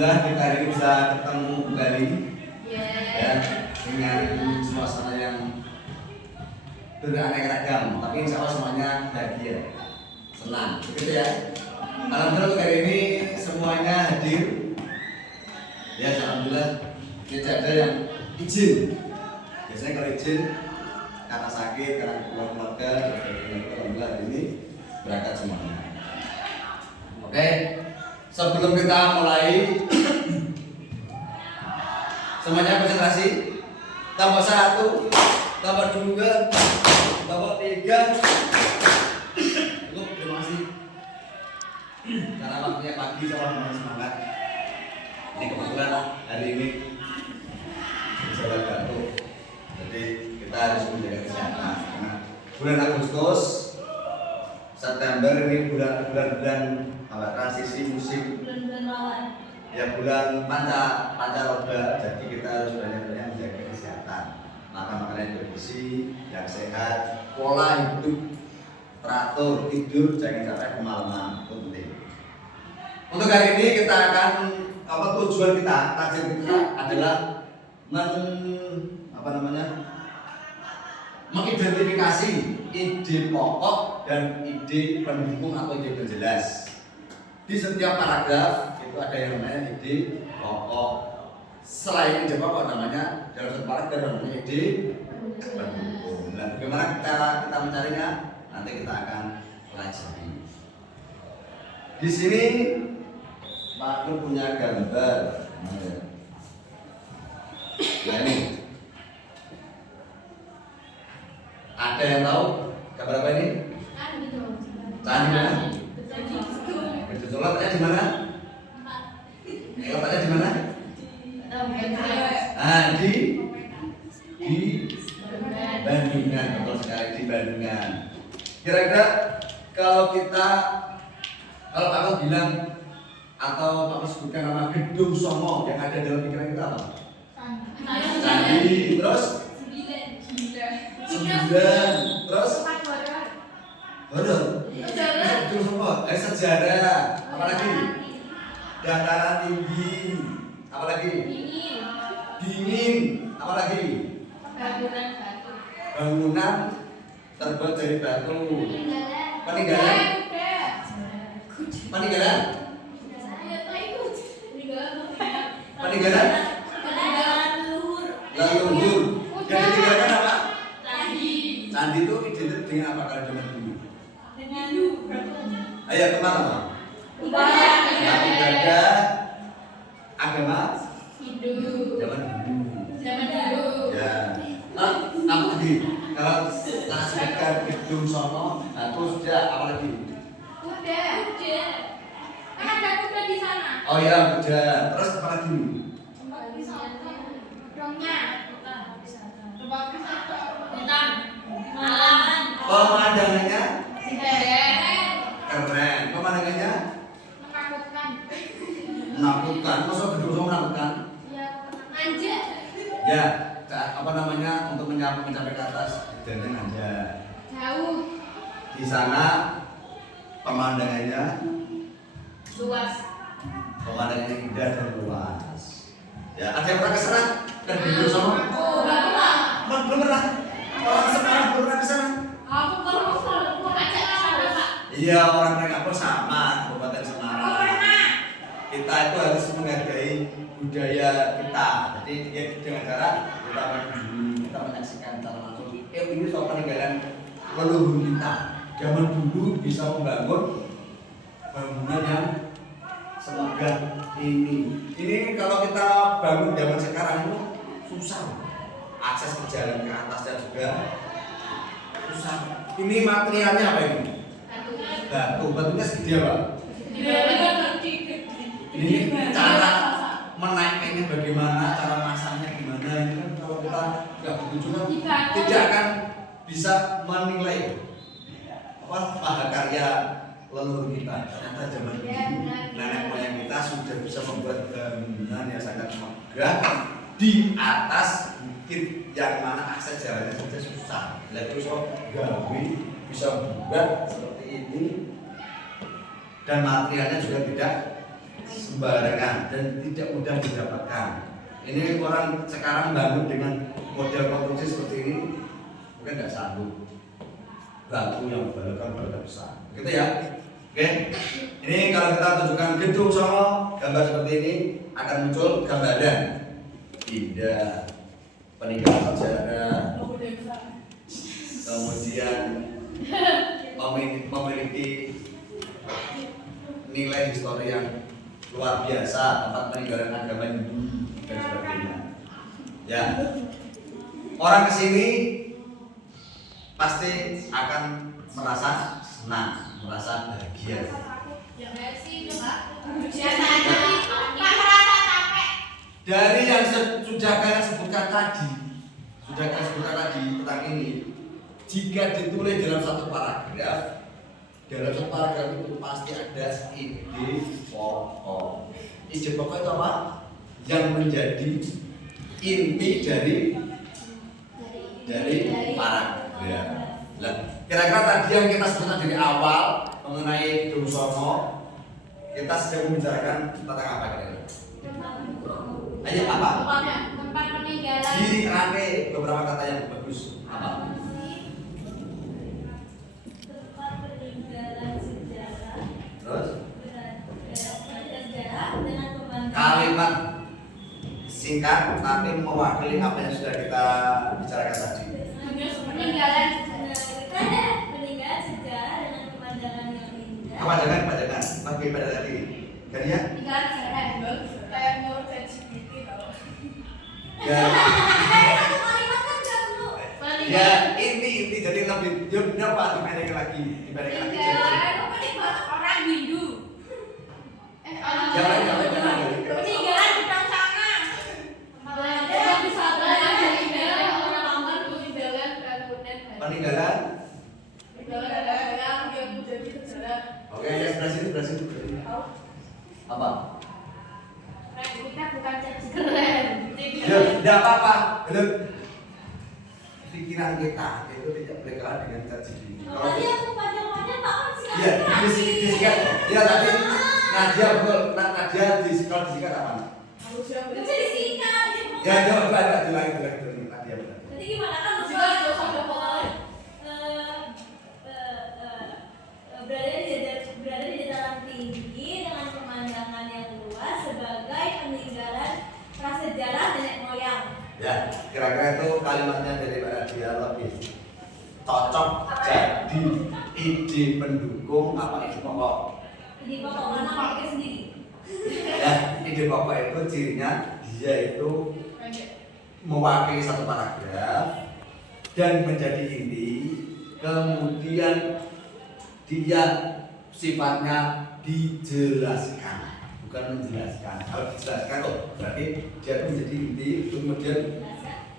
alhamdulillah kita hari ini bisa ketemu kembali ya, dengan suasana yang beraneka ragam, tapi insya Allah semuanya bahagia, senang, begitu ya. Alhamdulillah hari ini semuanya hadir. Ya, alhamdulillah tidak ada yang izin. Biasanya kalau izin karena sakit, karena keluarga, alhamdulillah hari ini berangkat semuanya. Oke, sebelum kita mulai, semuanya konsentrasi. Tambah 1, tambah 2, tambah 3. Cukup, terima kasih. Karena waktunya pagi, soalnya masih semangat. Ini kebetulan hari ini bisa batuk, jadi kita harus menjaga kesehatan. Karena bulan Agustus, September ini bulan-bulan transisi musim. Ya, bulan pancaroba, jadi kita harus banyak-banyak menjaga kesehatan, makan makanan yang bergizi, yang sehat, pola hidup teratur, tidur jangan sampai kemalaman, itu penting. Untuk hari ini kita akan tujuan kita, kajian kita adalah mengidentifikasi ide pokok dan ide pendukung atau ide penjelas. Di setiap paragraf itu ada yang namanya ide pokok. Selain ide pokok namanya dalam satu paragraf namanya ide pendukung. Dan bagaimana cara kita mencarinya? Nanti kita akan pelajari. Di sini Pak Nur punya gambar. Nah ini ada yang tahu gambar apa ini? Candi mana? Letaknya di mana? Letaknya di mana? Di Bandungan, betul sekali, di Bandungan. Kira-kira kalau Pak bilang atau Pak sebutkan nama Gedung Songo yang ada dalam pikiran kita apa? Candi. Terus? 9. Terus? Horor. Gedung Songo. Sejarah. Apalagi? Dataran tinggi. Apalagi? Dingin. Apalagi? Bangunan terbuat dari batu. Peninggalan? Peninggalan? Peninggalan? Leluhur. Yang ditinggalkan apa? Candi itu identik dengan apa kalau zaman dulu? Ayo kemana? Ibadah agama zaman dulu. Ya. Apa lagi? Kalau sebutkan Gedung Songo, terus dia apa lagi? Kuda. Kan ada kuda di sana. Oh ya, kuda. Terus apa lagi? Dongnya. Pemandangannya keren. Pemandangannya menakutkan. Masa Gedung Songo menakutkan? Anjir. Ya, untuk mencapai ke atas dan aja. Jauh. Di sana pemandangannya Luas. Pemandangannya indah dan luas. Ya, ada yang pernah ke sana? Dan Gedung Songo? Belum pernah. Orang sekarang belum pernah ke sana. Aku pernah ajak ke sana, Pak. Iya, orang mereka pun sama, Kabupaten Semarang. Pernah. Kita itu harus menghargai budaya kita. Jadi ya, dengan cara kita menyaksikan cara langsung. Ini soal peninggalan leluhur kita. Zaman dulu bisa membangun bangunan yang semegah ini. Ini kalau kita bangun zaman sekarang itu susah. Akses ke jalan ke atasnya juga susah. Ini materialnya apa ini? Batu. Batunya segede apa? Ini cara menaikkannya bagaimana, cara masangnya gimana, ini kan kalau kita nggak begitu kan tidak akan bisa menilai pahakarya leluhur kita. Ternyata zaman dulu nenek moyang kita sudah bisa membuat bangunan yang sangat megah di atas bukit yang mana akses jalannya saja susah. Lalu terus gawe bisa buat seperti ini dan materialnya juga tidak sembarangan dan tidak mudah didapatkan. Ini orang sekarang bangun dengan model konstruksi seperti ini mungkin tidak sanggup. Batu yang balkan besar, gitu ya. Oke, ini kalau kita tunjukkan gedung Songo, gambar seperti ini akan muncul gambaran indah, peninggalan sejarah, kemudian memiliki nilai histori yang luar biasa, tempat peninggalan agama Hindu dan sebagainya. Ya, orang kesini pasti akan merasa senang, merasa bahagia. Dari yang sudah kalian sebutkan tadi tentang ini, jika ditulis dalam satu paragraf itu pasti ada ide pokok. Ide pokok itu apa? Yang menjadi inti dari paragraf. Nah, kira-kira tadi yang kita sebutkan dari awal mengenai gedung Songo, kita sedang membicarakan tentang apa kira-kira? Ayo apa? Tempat peninggalan. Dirangkai beberapa kata yang bagus. Apa? Tempat peninggalan sejarah. Terus? Sejarah dengan pemandangan. Kalimat singkat tapi mewakili apa yang sudah kita bicarakan tadi. Peninggalan. Peninggalan sejarah dengan pemandangan yang indah. Pemandangan, bagi pada tadi. Kan ya? Peninggalan sejarah. Kayak menurut ChatGPT tau. Ya. Peninggalan. Ya, inti jadi lebih apa dibandingkan lagi Peninggalan orang Hindu. Jangan. Peninggalan Jepang sana. Peninggalan bisa peninggalan orang Lampang, peninggalan bangunan. peninggalan. Peninggalan ada yang menjadi sejarah. Oke, ya berhasil. Apa? Kita bukan keren. Ya, tidak apa-apa. Belum. Pikiran kita itu tidak boleh kalah dengan ChatGPT. Tadi aku panjang-panjang tak kan sih. Iya, disikat. Ya tadi Nadia betul. Nadia disikat apa? Bisa disingkat. Ya, coba diulangi Nadia benar. Jadi gimana kan Juga ada satu pola. berada di dataran tinggi dengan pemandangan yang luas sebagai peninggalan prasejarah nenek moyang. Ya, kira-kira itu kalimatnya dari Mbak Nadia lebih cocok jadi ide pendukung apa ide pokok. Ini pokok mana kalau kita sendiri. Ya, ide pokok itu cirinya dia itu mewakili satu paragraf dan menjadi inti, kemudian dia sifatnya dijelaskan, bukan menjelaskan. Kalau dijelaskan berarti dia itu menjadi inti, kemudian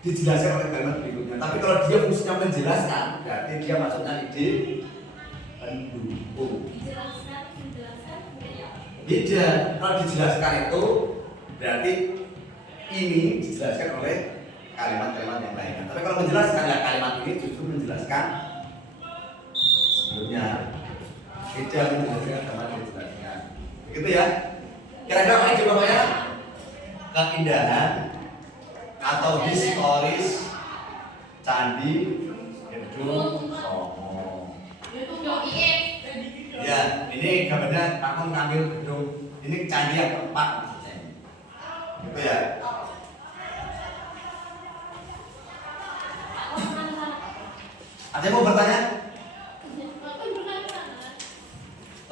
dijelaskan oleh kalimat berikutnya. Tapi kalau dia fungsinya menjelaskan, berarti dia maksudnya ide pendukung. Menjelaskan. Beda. Kalau dijelaskan itu berarti ini dijelaskan oleh kalimat-kalimat yang lain. Tapi kalau menjelaskan ya kalimat ini justru menjelaskan sebelumnya. Beda menjelaskan sama dijelaskan. Begitu ya. Kira-kira apa ide pokoknya? Keindahan atau historis candi gedung Songo. Itu doi. Ya, ini gambarnya aku ngambil gedung. Ini candi yang keempat maksudnya. Gitu ya. Ada yang mau bertanya?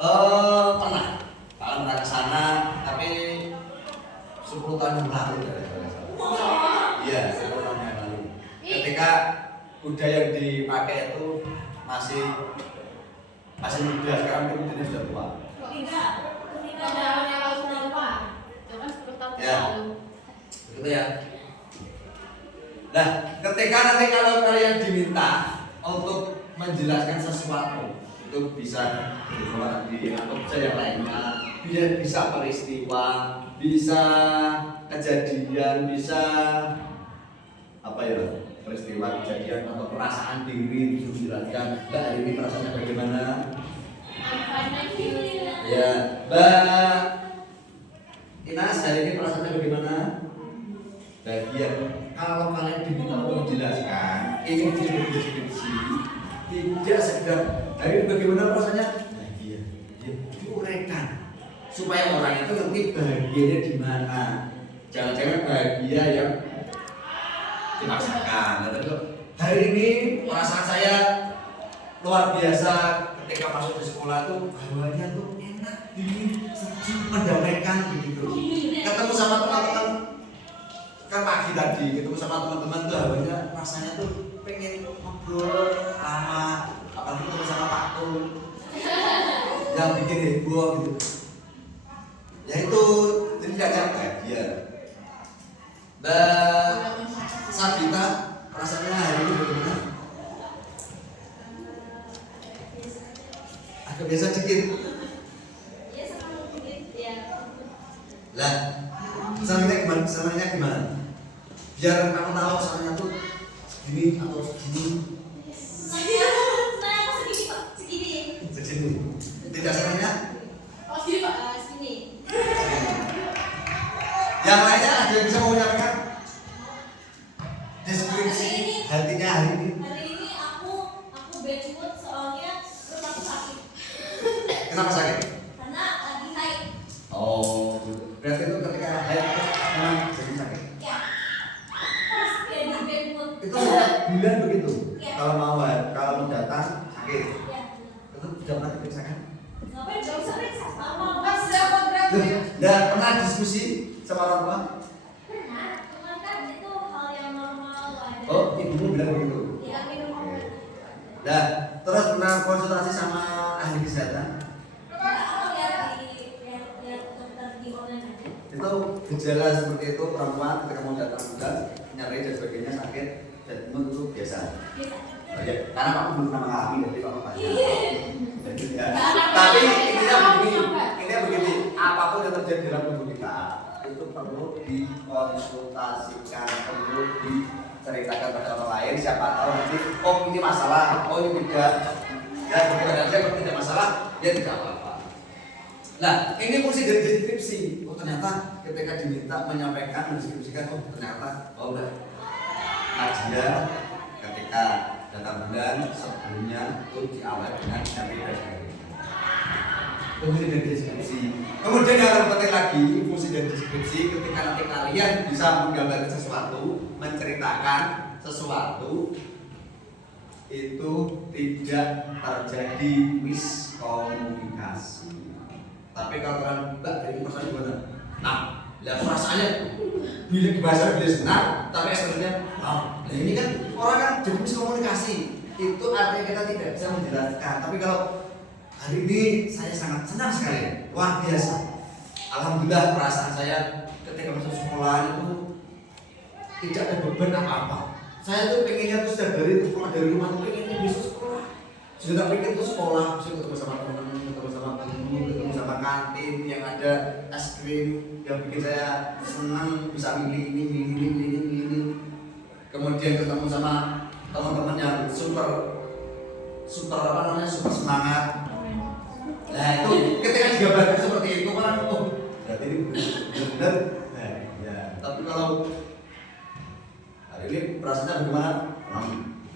Pernah. Kalau pernah ke sana, tapi 10 tahun yang lalu Iya, 10 tahun yang lalu. Ketika kuda yang dipakai itu masih muda, sekarang mungkin kudanya sudah tua. Ya, begitu ya. Nah, ketika nanti kalau kalian diminta untuk menjelaskan sesuatu, itu bisa atau bisa yang lainnya, bisa peristiwa, bisa kejadian, bisa apa ya, peristiwa, kejadian atau perasaan diri itu dijelaskan. Mbak hari ini perasaannya bagaimana? Ya, Mbak kalau kalian diminta untuk menjelaskan ini sudah deskripsi, tidak sekedar dari bagaimana rasanya bahagia, diuraikan supaya orang itu ngerti bahagianya di mana. Jangan-jangan bahagia yang dipaksakan. Hari ini perasaan saya luar biasa ketika masuk di sekolah tuh, hawanya tuh enak, dingin, sejuk, mendamaikan begitu. Ketemu sama teman-teman kan pagi tadi, ketemu sama teman-teman tuh hawanya rasanya tuh pengen ngobrol lama, apalagi ketemu sama Pak Tul yang bikin heboh gitu. Ya itu tidak bahagia. Dan Sabita rasanya hari ini bagaimana? Agak biasa dikit. Ya sama mungkin ya. Lah, senangnya gimana? Biar kamu tahu senangnya tuh segini atau segini. Saya aku segini Pak, segini. Segini. Tidak senangnya? Oh segini Pak, segini. Yang lainnya ada yang bisa mau menyampaikan? Deskripsi hatinya hari ini. Hari ini aku bad mood soalnya perut aku sakit. Kenapa sakit? Karena lagi haid. Oh, berarti itu ketika haid memang jadi sakit. Ya. Terus jadi bad mood. Itu setiap bulan begitu. Ya. Kalau mau datang sakit. Ya. Itu sudah pernah diperiksakan? Ngapain jauh sampai sama Mas siapa berarti? Dan pernah diskusi sama orang tua? Pernah, cuman kan itu hal yang normal wajar. Oh, ibumu bilang begitu. Ya minum obat. Nah, terus pernah konsultasi sama ahli kesehatan? Nah, aku lihat dokter di online aja. Itu gejala seperti itu perempuan ketika mau datang bulan nyari dan sebagainya sakit dan itu biasa. Bisa. Oh, ya. Karena kamu belum pernah mengalami jadi kamu tanya. Jadi, ya. Karena Tapi kamu intinya begini, apapun yang terjadi dalam tubuh kita itu perlu dikonsultasikan, perlu diceritakan pada orang lain. Siapa tahu nanti, oh ini masalah, oh ini tidak. Ya, ketika dia tidak masalah, dia tidak apa-apa. Nah, ini fungsi dari deskripsi. Oh ternyata ketika diminta menyampaikan, mendeskripsikan, oh ternyata, oh udah. Nadia ketika datang bulan sebelumnya itu diawali dengan nyari dan sebagainya. Fungsi dari deskripsi. Kemudian yang lebih penting lagi, fungsi dari deskripsi ketika nanti kalian bisa menggambarkan sesuatu, menceritakan sesuatu, itu tidak terjadi miskomunikasi. Tapi kalau kalian mbak dari perasaan gimana? Nah, lihat perasaannya bilang bahasa bilang benar, tapi ekspresinya nah ini kan orang kan jadi miskomunikasi. Itu artinya kita tidak bisa menjelaskan. Tapi kalau hari ini saya sangat senang sekali, luar biasa. Alhamdulillah perasaan saya ketika masuk sekolah itu tidak ada beban apa-apa. Saya tuh pengennya tuh setiap hari itu keluar dari rumah tuh pengennya besok sekolah. Sudah pengen tuh sekolah, bisa ketemu sama teman-teman, ketemu sama guru, ketemu sama kantin yang ada es krim yang bikin saya senang bisa milih. Kemudian ketemu sama teman-teman yang super apa namanya super semangat. Nah itu ketika digambarkan seperti itu kan, oh berarti ini benar-benar. Nah, ya. Tapi kalau hari ini perasaannya bagaimana?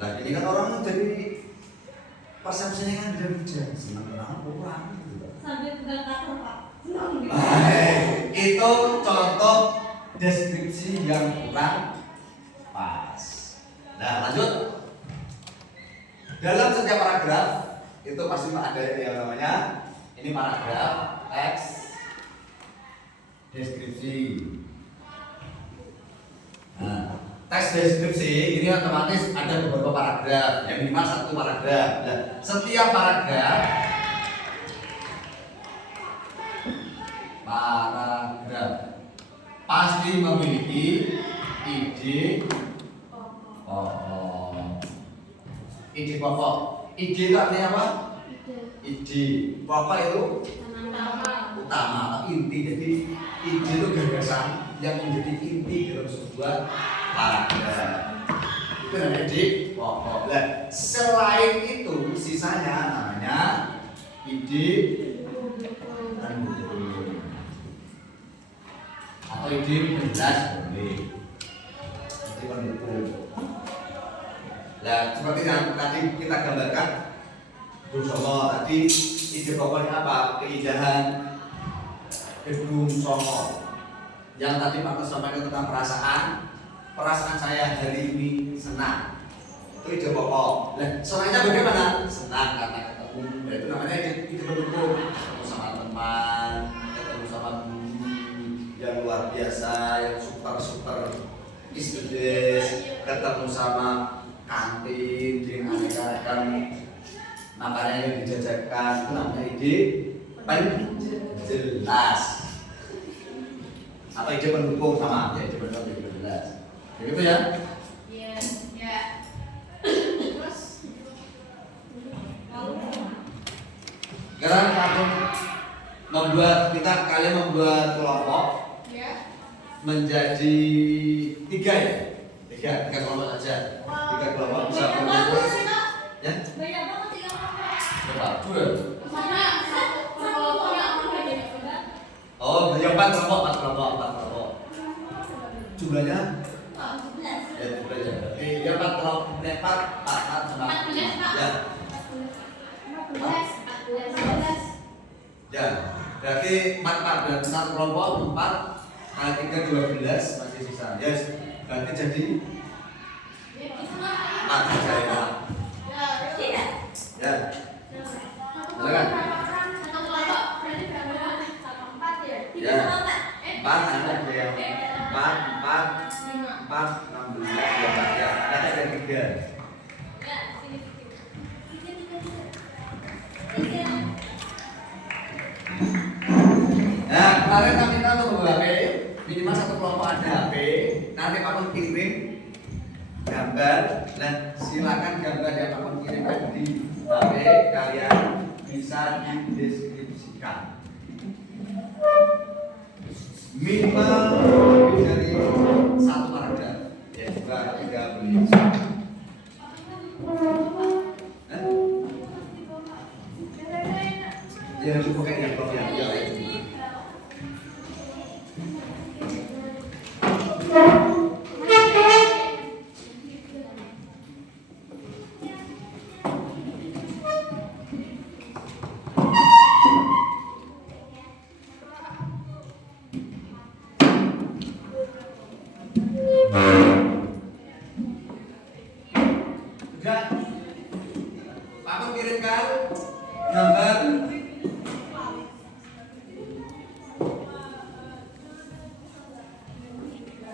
Nah ini kan orang jadi persepsinya kan beda-beda. Senang kenapa kurang gitu. Sambil pegang kartu Pak. Itu contoh deskripsi yang kurang pas. Nah lanjut. Dalam setiap paragraf itu pasti ada yang namanya ini paragraf teks deskripsi. Nah, teks deskripsi ini otomatis ada beberapa paragraf, yang minimal satu paragraf. Nah, setiap paragraf pasti memiliki ide pokok. Ide pokok. Ide itu artinya apa? Ide. Pokok itu utama, inti. Jadi ide itu gagasan yang menjadi inti dalam sebuah paragraf. Itu namanya ide pokok. Nah, selain itu sisanya namanya ide pendukung atau ide penjelas boleh. Ide pendukung Nah, seperti yang tadi kita gambarkan, Bung Songo tadi ide pokoknya apa? Keindahan gedung Songo. Yang tadi Pak Tos sampaikan tentang perasaan saya hari ini senang. Itu ide pokok. Nah, senangnya bagaimana? Senang karena ketemu. Nah, itu namanya ide pendukung. Ketemu sama teman, ketemu sama guru yang luar biasa, yang super istudis, ketemu sama kantin dengan aneka makanan yang dijajakan. Itu namanya ide jelas. Atau ide pendukung sama ya, ide pendukung ide jelas. Begitu ya? Iya. Ya. Terus Sekarang kalian membuat kelompok ya. menjadi 3 ya? 3 kelompok saja. 3 kelompok bisa Banyak berkumpul. banget sih, Kak. Ya? Banyak banget 3 kelompok. Berapa? 2. Mana satu kelompoknya apa banyak enggak? Oh, dari 4 kelompok. Jumlahnya? 11. Ya, jumlahnya. Oke, ya 4 kelompok, 4 sama 14, Pak. ya. 14. Ya, berarti 4 dan 1 kelompok 4 kali 3 12 masih sisa. Yes, berarti jadi 4 saja ya. Tidak. Ya, Satu kelompok berarti berapa? 4 ya? 3 sama 4. 4 ada yang 4 16 ya, 4 ya. Ada 3. Ya, sini. 3. Nah, kemarin kami minta untuk membawa HP, minimal 1 kelompok ada HP. Nanti kamu kirim gambar, dan silakan gambar yang kamu kirimkan di HP kalian bisa dideskripsikan. Minimal lebih dari 1 paragraf. Ya, juga 3 boleh. Ya, cukup kayak yang belum yang itu. Sudah, Pak kirimkan gambar.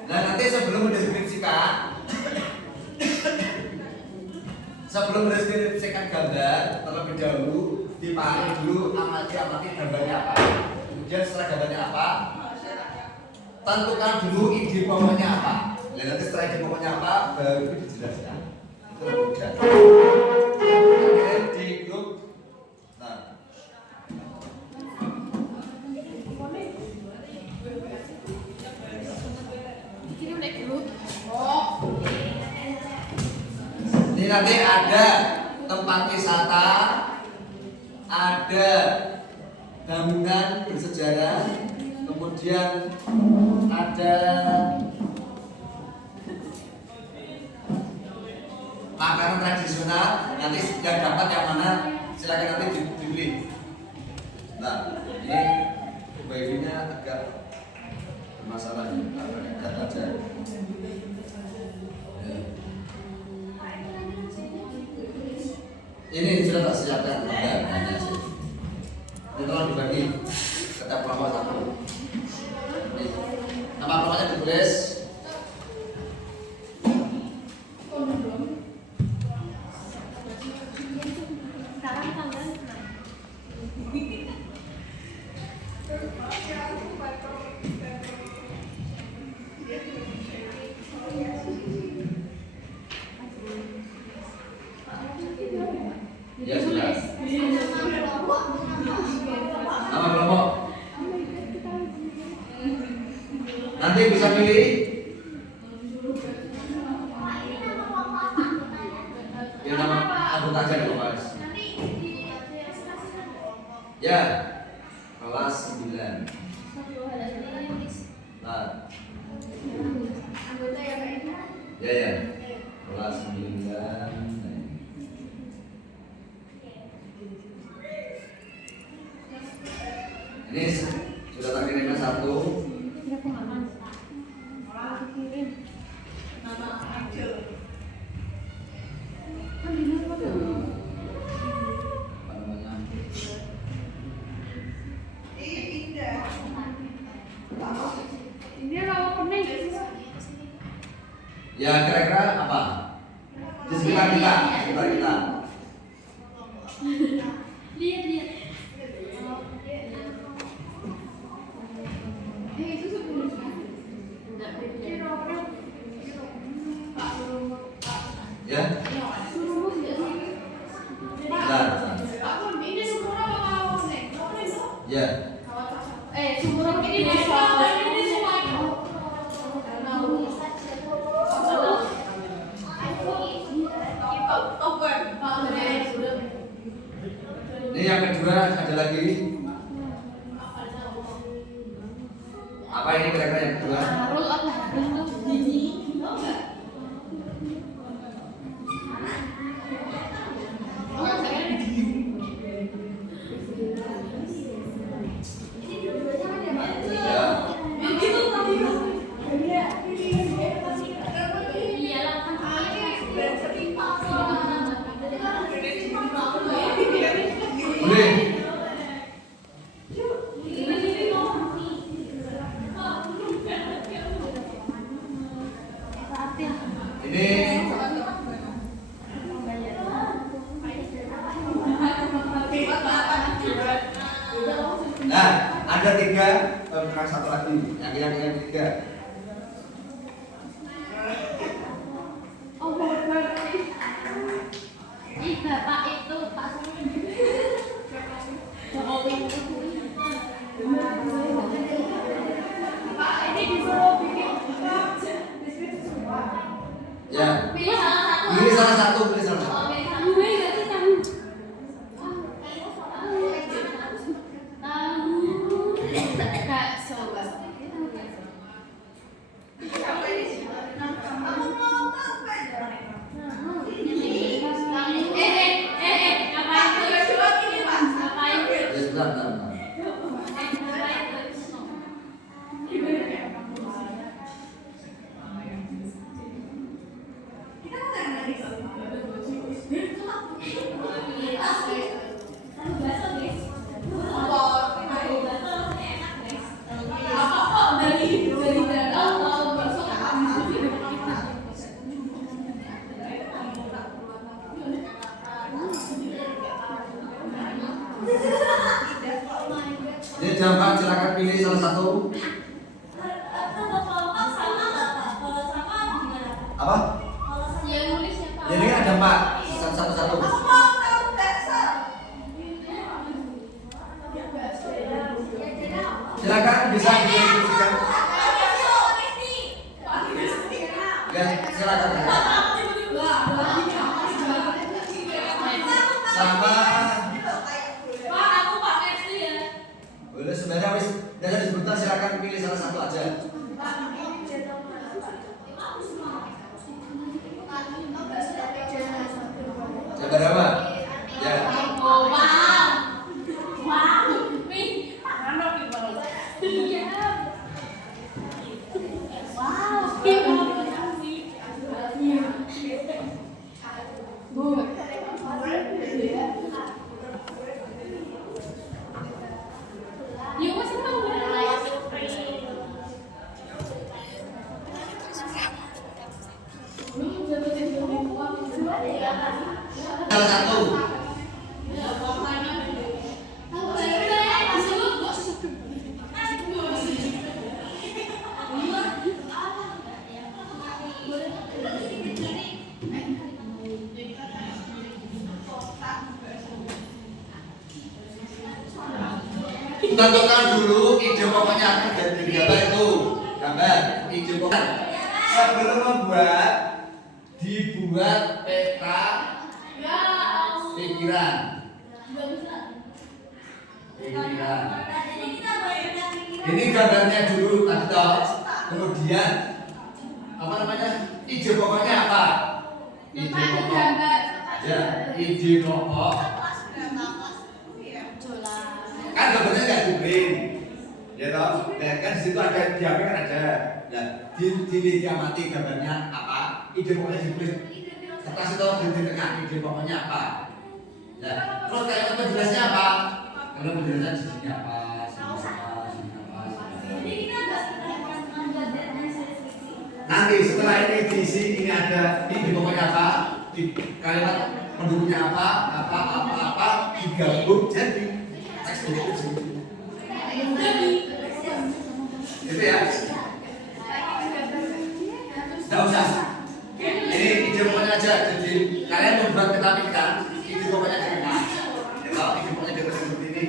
Nah, nanti sebelum mendeskripsikan gambar terlebih dahulu dipahami dulu amati gambarnya apa. Kemudian setelah gambarnya apa, tentukan dulu ide pokoknya apa. Dan nanti setelah ide pokoknya apa, baru dijelaskan. Itu lebih mudah. Oke, di grup. Nah, Kirim naik grup. Oh. ini nanti ada tempat wisata, ada bangunan bersejarah, kemudian ada makanan tradisional. Nanti yang dapat yang mana silakan nanti dipilih. Nah, ini bayinya agak bermasalah ya, agak aja. Ini sudah tak siapkan hanya sih. Ini tolong dibagi setiap kelompok 1. Ini nama kelompoknya ditulis. Sekarang tanggal 6. Ya sudah. Nama kelompok. Nanti bisa pilih. Ya nama anggota aja dong, Mas. Ya. Kelas 9. Nah. Ya ya. kelas 9. Ini sudah terkirimkan 1. Ya kira-kira apa? Di sekitar kita, sekitar kita. Lihat. Itu sebelumnya. Ya. Suruh enggak sih? Bentar. Ini sumurnya mau nek. Ya. Sumurnya ini bisa. Ini yang kedua ada lagi. Apa ini kira-kira yang kedua? Boleh. Ini nah, ada 3, satu lagi. Yang ketiga. Bapak itu Pak Jokowi. Pak ini disuruh bikin. Ya. Pilih salah satu. Pilih salah satu, pilih salah satu. Gue enggak sih tahu. Kak Soba. Ya, sebentar. Ini jam 4, silakan pilih salah satu. Apa? Yang nulisnya Pak. Ya, ini kan ada 4. Satu-satu. Silakan bisa didiskusikan. Ya, silakan. Sama. Boleh sebenarnya wis dasar disebutkan, silakan pilih salah satu aja. Jabar apa? Ya. Salah satu. Tentukan dulu ide pokoknya akan jadi gambar itu. Gambar ide pokok. Sebelum membuat, dibuat peta pikiran. Ini gambarnya dulu tadi toh. Kemudian apa namanya? Ide pokoknya apa? ide pokok. Ya, ide pokok. Kan gambarnya nggak diberi, ya toh. Dan kan di situ ada diamnya kan ada. Nah, diamati gambarnya apa? Ide pokoknya diberi. Kertas itu di tengah, ide pokoknya apa? Ya, terus kayak penjelasnya apa? Kalau penjelasan di sini apa? Nanti setelah ini diisi, ini ada ide pokoknya apa? Di kalimat pendukungnya apa? Apa digabung jadi teks deskripsi. Gitu ya? Tidak usah. Ini ide pokoknya aja. Jadi kalian membuat ketamik kan? Ide pokoknya di tengah. Kalau ide pokoknya di tengah seperti ini,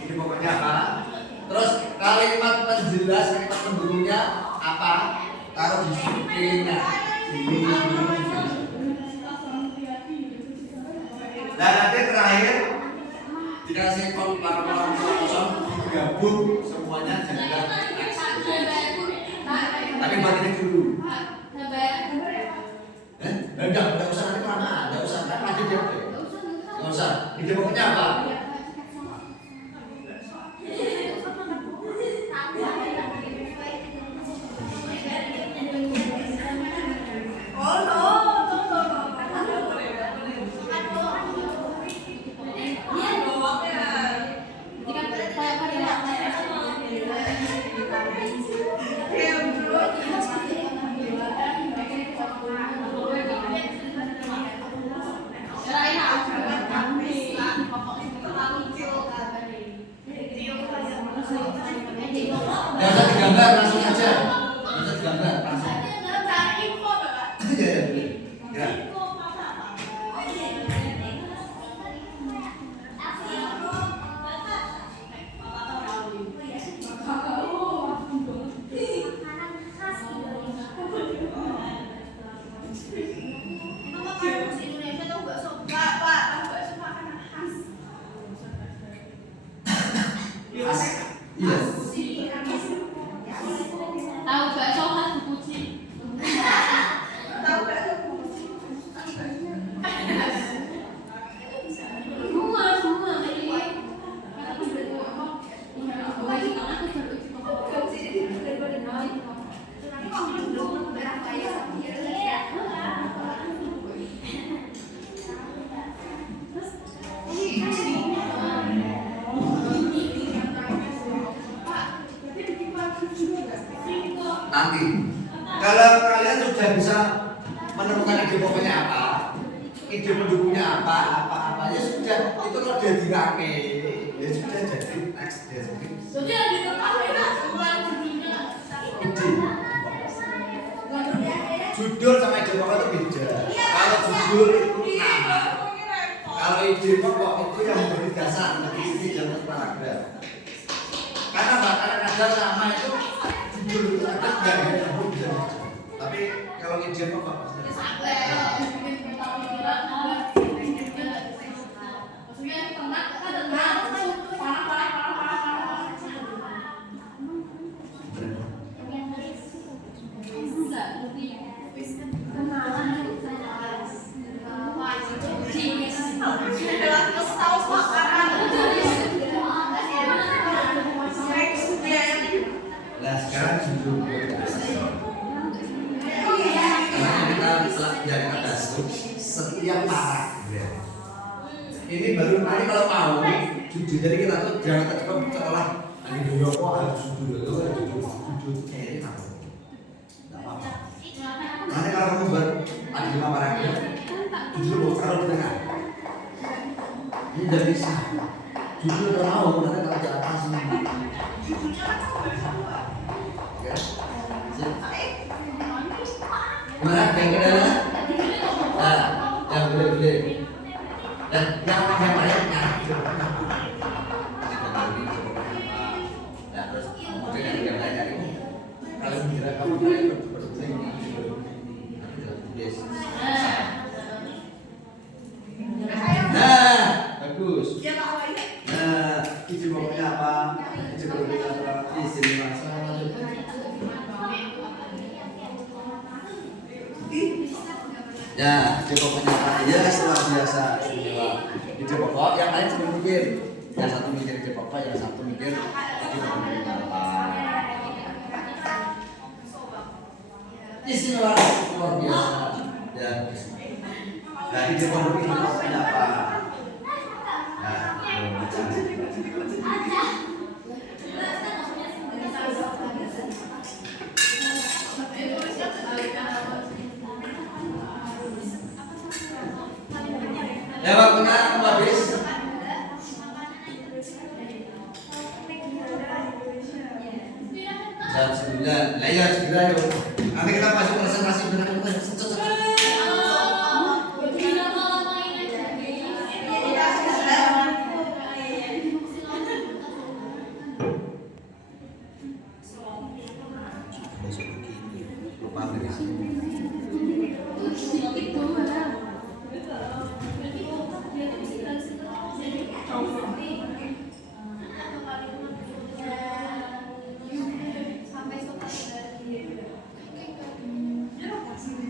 ide pokoknya apa? Terus kalimat penjelas, kalimat pendukungnya apa? Taruh di sekelilingnya. Ini. Dan nanti terakhir dikasih kolom kosong digabung semuanya jadi teks. Tapi buat ini dulu. Enggak usah nanti kelamaan, enggak usah kan nanti dia. Enggak usah. Ide pokoknya apa? Enggak usah digambar, langsung aja. Enggak usah digambar, langsung. Ya. Iya. Tahu bakso khas Bukuci. Nanti kalau kalian sudah bisa menemukan ide pokoknya apa, ide pendukungnya apa ya sudah, itu kalau dia dirangkai ya sudah jadi teks deskripsi. Jadi ada apa bukan judulnya. Ide judul sama ide pokok itu beda. Kalau judul itu nama, kalau ide pokok itu yang menjadi dasar menjadi isi dalam paragraf. Karena kadang nama itu judul itu ada nggak nyambung bisa baca. Tapi kalau ide pokok pasti. Nah sekarang judul karena kita belajar kata setiap paragraf ini baru nanti kalau mau judul, jadi kita tuh jangan cepat seolah ada dulu kok harus judul kayak ini apa? Tidak apa-apa. Nanti kalau kamu buat ada 5 paragraf judul lo taruh di tengah. Ini tidak bisa. Judul kalau mau nanti kalau di atas ini. Gimana? Yang kedua? Nah, yang boleh. Dan yang banyak-banyaknya. Nah, terus kemudian yang lain ini, kalau kira kamu berpikir nah, bagus. Nah, isi pokoknya apa? Isi pokoknya apa? Isi masalah. Ya, ide pokoknya Pak. Ya, luar biasa. Istimewa. Ide pokok yang lain cuma mikir. Yang satu mikir ide pokok, yang satu mikir ide pokoknya Bapak. Istimewa luar biasa. Ya. Nah, ide pokoknya apa? Ya, waktunya habis. Jam 9. Lah ya segera yuk. Nanti kita masuk presentasi benar.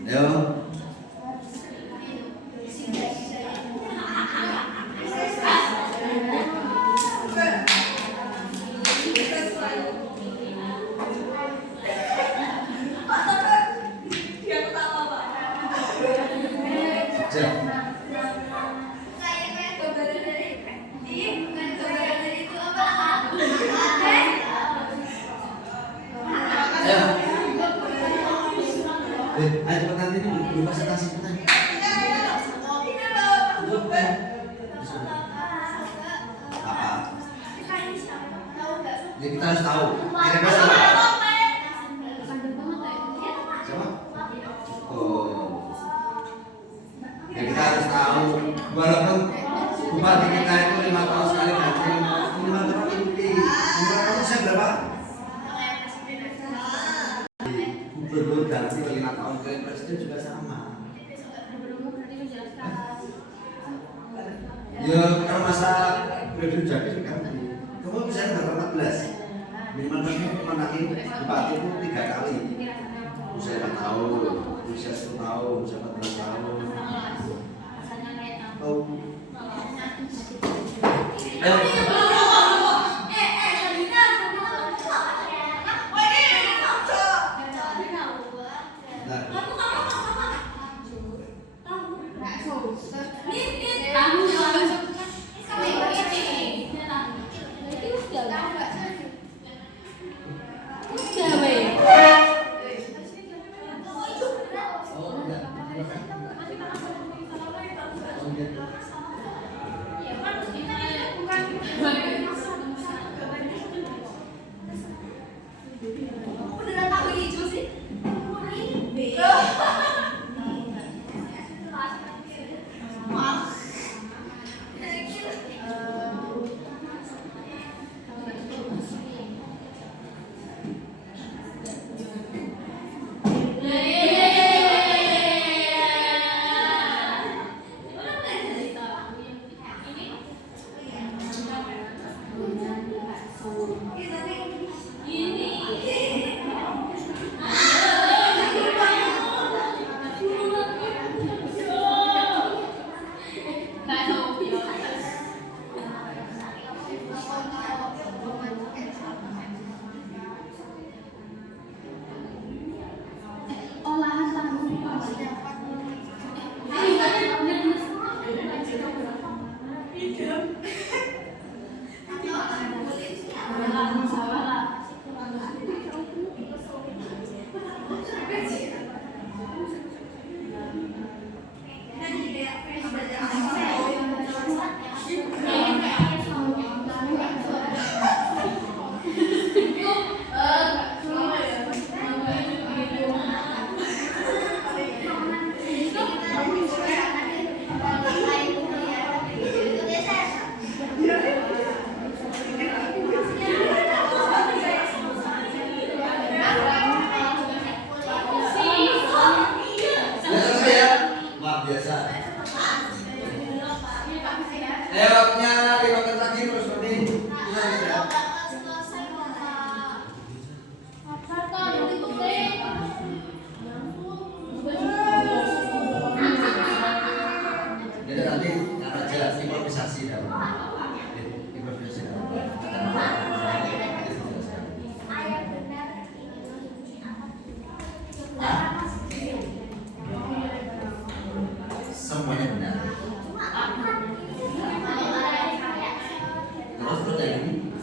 Ayo. Ayo cepat nanti dulu presentasi kita. Apa? Ya kita harus tahu. Kira-kira siapa? Siapa? Oh. Ya kita harus tahu. Walaupun bupati kita itu 5 tahun sekali ganti, 5 tahun inti. 5 tahun saya berapa? Gubernur ganti 5 tahun ke presiden juga sama. Ya kalau masa periode jadi ganti. Kamu bisa berapa 14? Minimal menangi bupati itu 3 kali. Usia 4 tahun, usia 10 tahun, usia 14 tahun. Oh. semuanya benar. Terus yang ini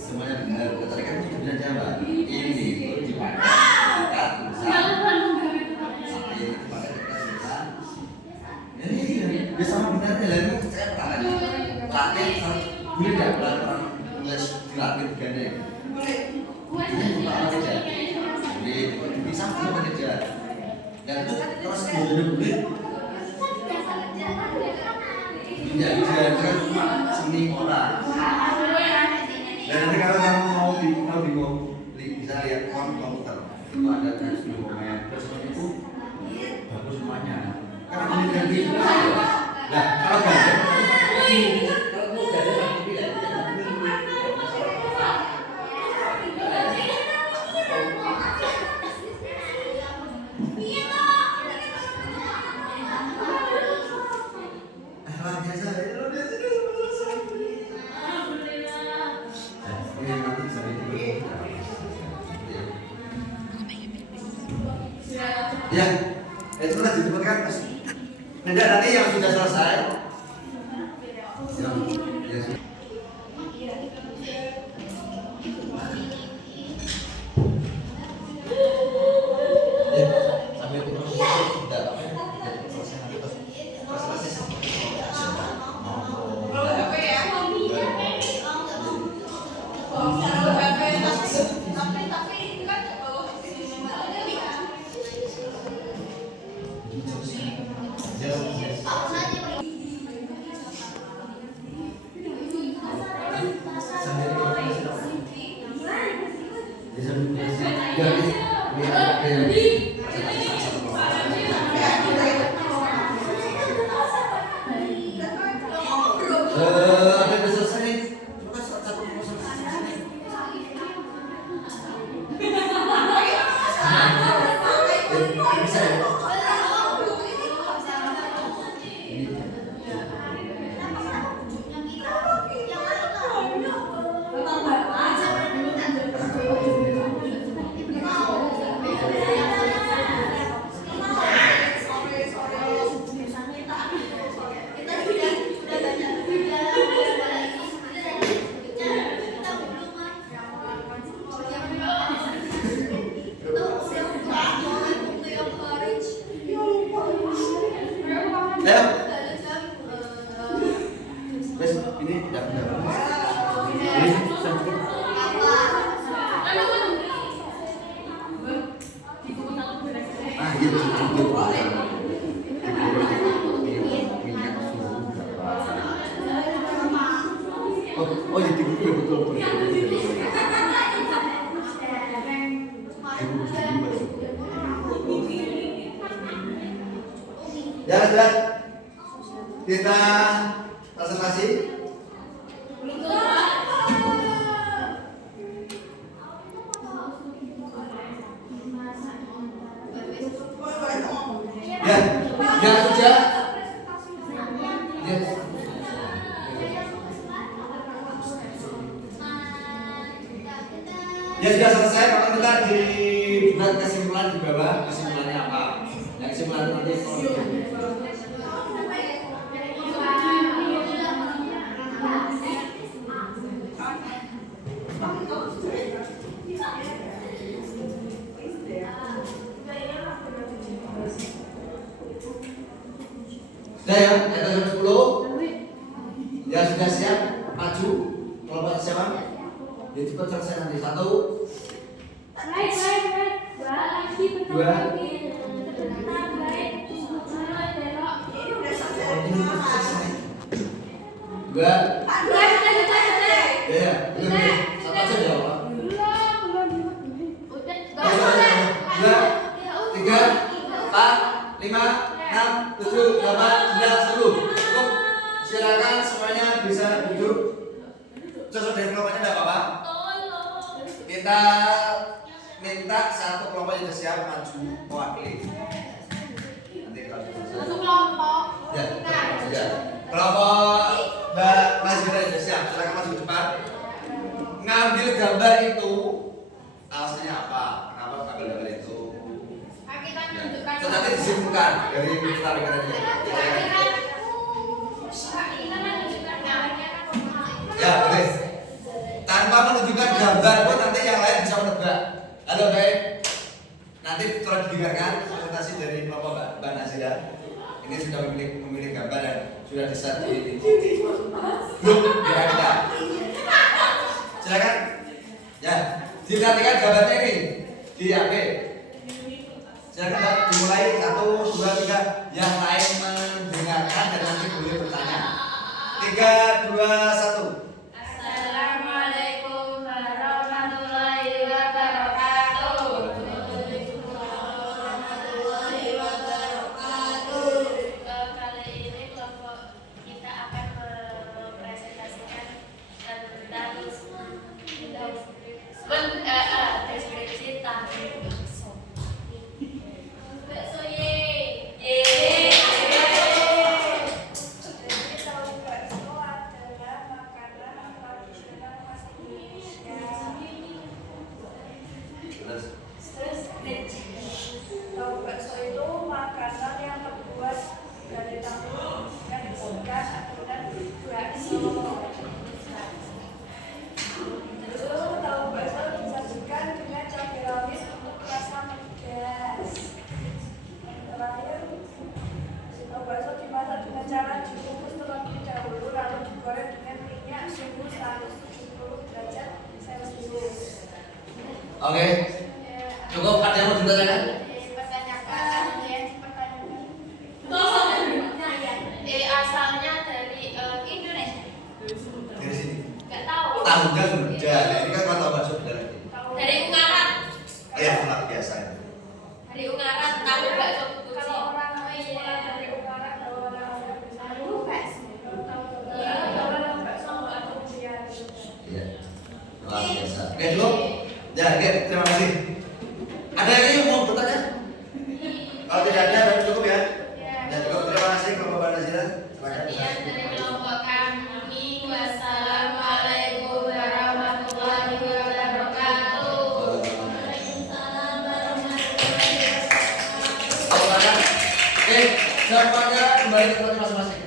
semuanya benar. Tadi kan itu bisa jawab. Ini itu dipakai tulisan. Sampai ini dipakai tulisan. Ini bisa sama benarnya lah. Ini saya pernah latih. Boleh tidak orang tulis dilatih gandeng? Ini bukan apa saja. Ini bisa apa saja. Dan itu terus boleh. Tidak dijalankan seni orang. Dan nanti kalau kamu mau bingung, bisa lihat komputer. Itu ada instrumen, terus itu bagus semuanya. Karena ini ganti. Nah, kalau ganti, kalau mau ganti tapi tidak. Ya, itu sudah ditempatkan. Nanti yang sudah selesai. Sambil itu sudah selesai nanti selesai. Ya, sudah. Kita presentasi. Ya, ya sudah. Ya sudah selesai, maka kita dibuat kesimpulan di bawah. Kesimpulannya apa? Yang kesimpulan nanti sudah ya, kita jam 10. Ya sudah siap, maju. Kelompok siapa? Ya cepat selesai nanti. 1 2 2 ya, satu aja jawab. 2 3 4 5 6 7 8 9 10. Cukup. Silakan semuanya bisa duduk. Cocok dari kelompoknya enggak apa-apa. Kita minta satu kelompok yang siap maju mewakili. Nanti kalau satu kelompok. Ya. Kelompok Mbak Nazira yang siap, silakan maju ke depan. Ngambil gambar itu alasannya apa? disimpulkan dari tarikan ini. Ya, boleh. Tanpa menunjukkan gambar pun nanti yang lain bisa menebak. Halo, baik. Nanti setelah didengarkan presentasi dari Mbak Nazira. Ini sudah memilih gambar dan sudah di-share di grup kita. Silakan. Ya, diperhatikan gambarnya ini di HP. Silakan Mbak, dimulai 1, 2, 3. Yang lain mendengarkan dan nanti boleh bertanya. 3, 2, 1. Assalamualaikum warahmatullahi wabarakatuh. Kali ini kelompok kita akan mempresentasikan tentang deskripsi tahu bakso. Bakso ye. Tahu bakso adalah makanan tradisional khas Indonesia. Tahu bakso itu makanan yang terbuat dari tahu yang dijadikan adonan bakso. Lalu tahu bakso disajikan dengan cabai rawit untuk rasa pedas. Yang terakhir, tahu bakso dimasak dengan cara dikukus terlebih dahulu lalu digoreng dengan minyak suhu 170 derajat Celcius. Oke. Cukup, ada yang mau ditanyakan? Asalnya dari Indonesia. Dari sini. Nggak tahu. Tahunya sudah. Nah, ini kan kalau tahu bakso benar lagi. Dari Ungaran. Ya, enak biasa. Dari Ungaran tahu bakso kukuci. Kalau orang pulang dari Ungaran atau orang-orang bisa tahu bakso. Iya. Orang bakso atau biar. Iya. Luar biasa. Oke, dulu. Ya, oke, terima kasih. Ada lagi yang mau bertanya? Kalau tidak ada, berarti cukup ya. Ya, cukup. Terima kasih kepada Mbak Nazira. Silakan. Sekian dari kelompok kami. Wassalamualaikum warahmatullahi wabarakatuh. Waalaikumsalam warahmatullahi wabarakatuh. Silakan. Oke, semuanya kembali ke tempat masing-masing.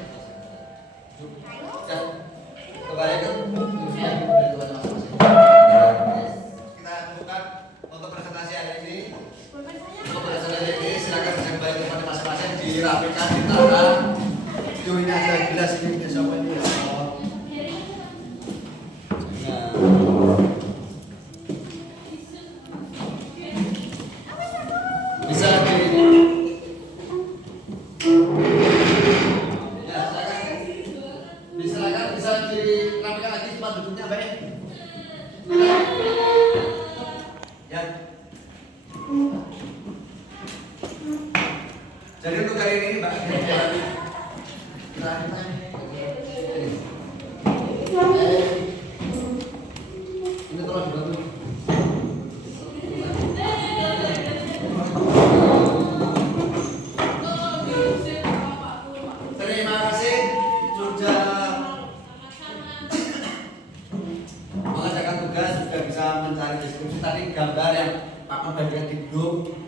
Ya, kembali ke tempat masing-masing. Kita buka untuk presentasi hari ini. Untuk presentasi hari ini silakan kembali ke tempat masing-masing, dirapikan, ditata. Yo, ini ada gelas ini punya siapa ini ya? Bisa di ya, silakan bisa dirapikan lagi tempat duduknya, baik. Ya. Jadi untuk kali ini Mbak, ini tolong dibantu. Terima kasih sudah mengerjakan tugas, sudah bisa mencari deskripsi tadi gambar yang akan bagikan di grup.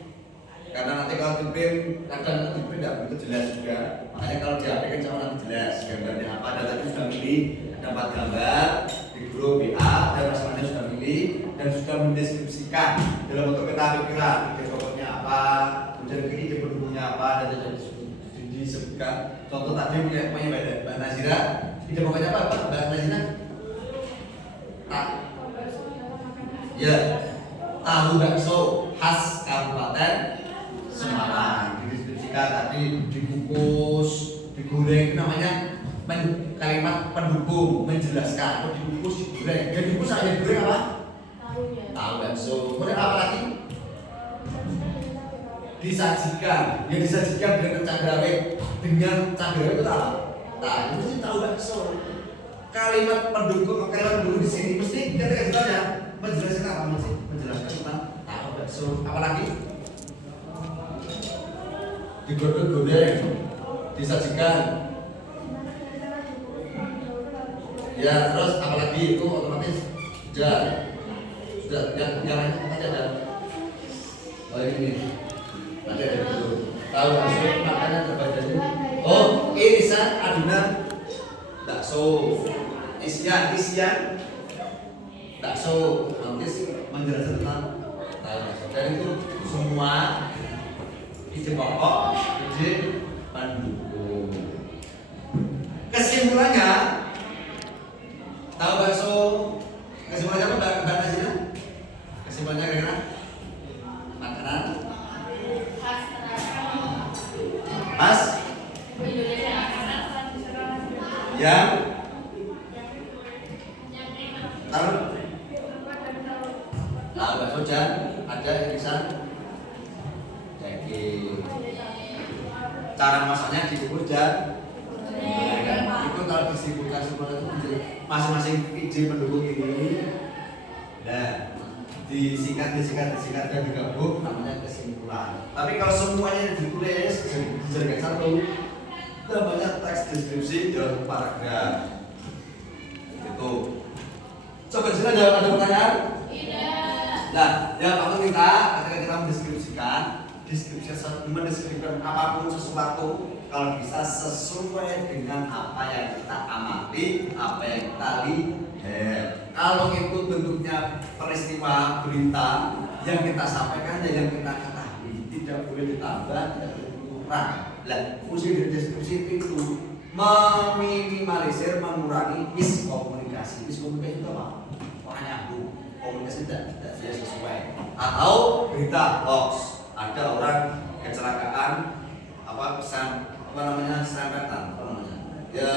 Karena nanti kalau di print, kadang di print tidak begitu jelas juga. Makanya kalau di HP kan sama nanti jelas gambarnya apa. Dan tadi sudah milih ada 4 gambar di grup WA dan masing-masing sudah milih dan sudah mendeskripsikan dalam bentuk kira-kira ide pokoknya apa, kemudian ide pendukungnya apa dan sudah disebutkan. Contoh tadi punya Mbak Nazira, ide pokoknya apa Mbak Nazira? Ya, tahu bakso khas Kabupaten Semarang. Dideskripsikan tadi dikukus, digoreng, itu namanya kalimat pendukung menjelaskan. Kalau dikukus, digoreng, yang dikukus sama yang digoreng apa? Tahu bakso. Kemudian apa lagi? Disajikan. Yang disajikan dengan cabai rawit. Dengan cabai rawit itu apa? Tahu itu sih tahu bakso. Kalimat pendukung di sini mesti ketika ditanya menjelaskan apa mesti menjelaskan tentang tahu bakso. Apa lagi? Digoreng, disajikan. Ya, terus apalagi itu otomatis sudah yang lainnya tadi ada. Oh ini nanti ada itu. Tahu Tahu bakso makanan terbaik dari. Oh, irisan adonan bakso. Isian bakso. Nanti menjelaskan tentang tahu bakso. Dan itu semua ide pokok, ide pendukung. Kesimpulannya, tahu bakso. Kesimpulannya apa Mbak Nazina? Kesimpulannya kira-kira makanan khas yang tahu bakso dan ada irisan daging. Cara masaknya dikukus dan itu kalau disimpulkan semua itu menjadi masing-masing ide pendukung ini. Nah, disingkat dan digabung namanya kesimpulan. Tapi kalau semuanya ditulis dijadikan satu, namanya teks deskripsi dalam paragraf. Itu. Coba silakan jawab, ada pertanyaan? Tidak. Nah, yang perlu kita ketika kita mendeskripsikan apapun sesuatu, kalau bisa sesuai dengan apa yang kita amati, apa yang kita lihat. Kalau itu bentuknya peristiwa berita yang kita sampaikan dan yang kita ketahui, tidak boleh ditambah, tidak boleh dikurang. Lah, fungsi dari deskripsi itu meminimalisir, mengurangi miskomunikasi. Miskomunikasi itu apa? Orang nyambung, komunikasi tidak sesuai. Atau berita hoax, ada orang kecelakaan, serempetan, ya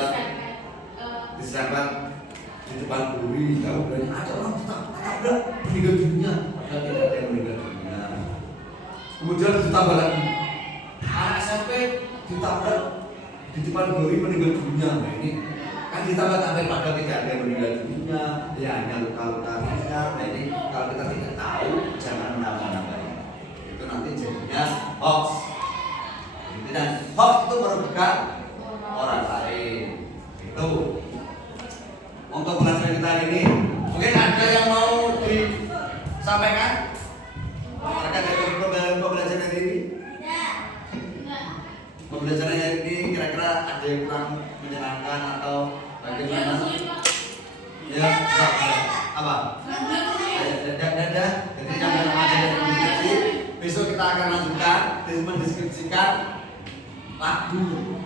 diserempet di depan buri, tahu banyak ada orang tabrak meninggal dunia, padahal tidak ada yang meninggal dunia. Kemudian ditambah lagi, anak SMP ditabrak di depan buri meninggal dunia. Nah ini kan ditambah-tambah padahal tidak ada yang meninggal dunia, ya hanya luka-luka ringan. Nah ini kalau kita tidak tahu, jangan menambah-nambahin. Itu nanti jadinya hoax. Dan hoax itu merugikan orang lain. Itu. Untuk pelajaran kita hari ini, mungkin ada yang mau disampaikan terkait dengan pembelajaran hari ini? Pembelajaran hari ini kira-kira ada yang kurang menyenangkan atau bagaimana? Ya, apa? Dadah. Jadi jangan mengajar deskripsi. Besok kita akan lanjutkan mendeskripsikan lagu.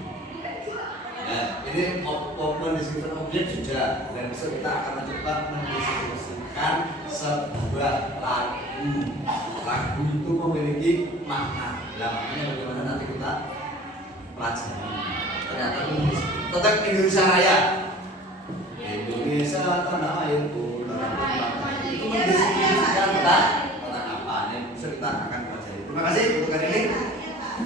Nah, ini mendeskripsikan objek sudah. Dan besok kita akan mencoba mendeskripsikan sebuah lagu. Lagu itu memiliki makna. Nah, maknanya bagaimana nanti kita pelajari. Ternyata tentang Indonesia Raya. Indonesia tanah airku. Itu mendeskripsikan tentang apa? Ini besok kita akan pelajari. Terima kasih untuk hari ini.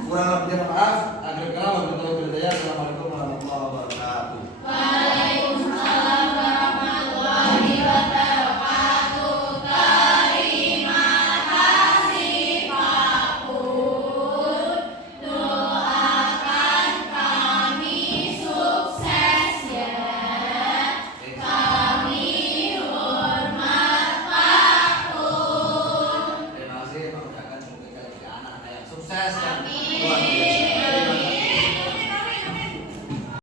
Kurang lebihnya maaf. Akhir kata wabillahi taufiq. Assalamualaikum warahmatullahi wabarakatuh. Waalaikumsalam warahmatullahi wabarakatuh. Terima kasih Pak Pur. Doakan kami sukses ya. Kami hormat Pak Pur. Terima kasih. Mengucapkan semoga jadi anak yang sukses.